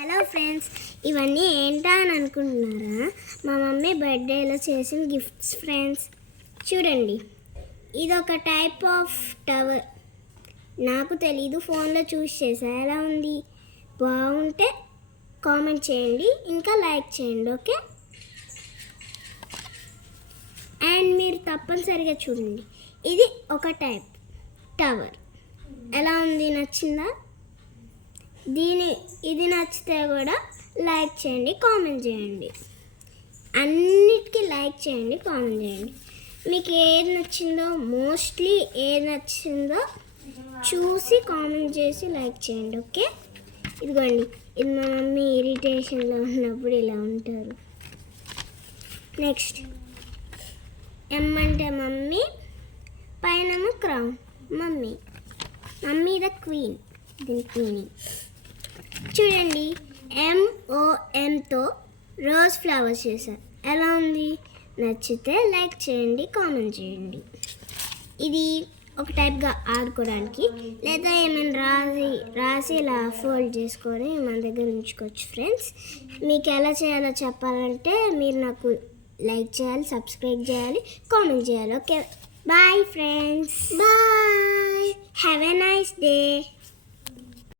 Hello friends, ఇవన్నీ ఏంటా అని అనుకుంటున్నారా? మా మమ్మీ బర్త్డేలో చేసిన గిఫ్ట్స్ ఫ్రెండ్స్. చూడండి, ఇది ఒక టైప్ ఆఫ్ టవర్. నాకు తెలీదు, ఫోన్లో చూసి చేసా. ఎలా ఉంది? బాగుంటే కామెంట్ చేయండి, ఇంకా లైక్ చేయండి, ఓకే? అండ్ మీరు తప్పనిసరిగా చూడండి, ఇది ఒక టైప్ టవర్. ఎలా ఉంది? నచ్చిందా? ఇది నచ్చితే కూడా లైక్ చేయండి, కామెంట్ చేయండి. అన్నిటికీ లైక్ చేయండి, కామెంట్ చేయండి. మీకు ఏది నచ్చిందో, మోస్ట్లీ ఏది నచ్చిందో చూసి కామెంట్ చేసి లైక్ చేయండి, ఓకే? ఇదిగోండి, ఇది మా మమ్మీ ఇరిటేషన్లో ఉన్నప్పుడు ఇలా ఉంటారు. నెక్స్ట్ ఎమ్ అంటే మమ్మీ, పైన క్రౌన్. Mummy the queen. దీని క్వీనింగ్ చూడండి, MOMతో రోజ్ ఫ్లవర్స్ చేశారు. ఎలా ఉంది? నచ్చితే లైక్ చేయండి, కామెంట్ చేయండి. ఇది ఒక టైప్గా ఆడుకోవడానికి, లేదా ఏమైనా రాసి ఇలా ఫోల్డ్ చేసుకొని మన దగ్గర ఉంచుకోవచ్చు ఫ్రెండ్స్. మీకు ఎలా చేయాలో చెప్పాలంటే మీరు నాకు లైక్ చేయాలి, సబ్స్క్రైబ్ చేయాలి, కామెంట్ చేయాలి, okay? Bye friends, bye. Have a nice day.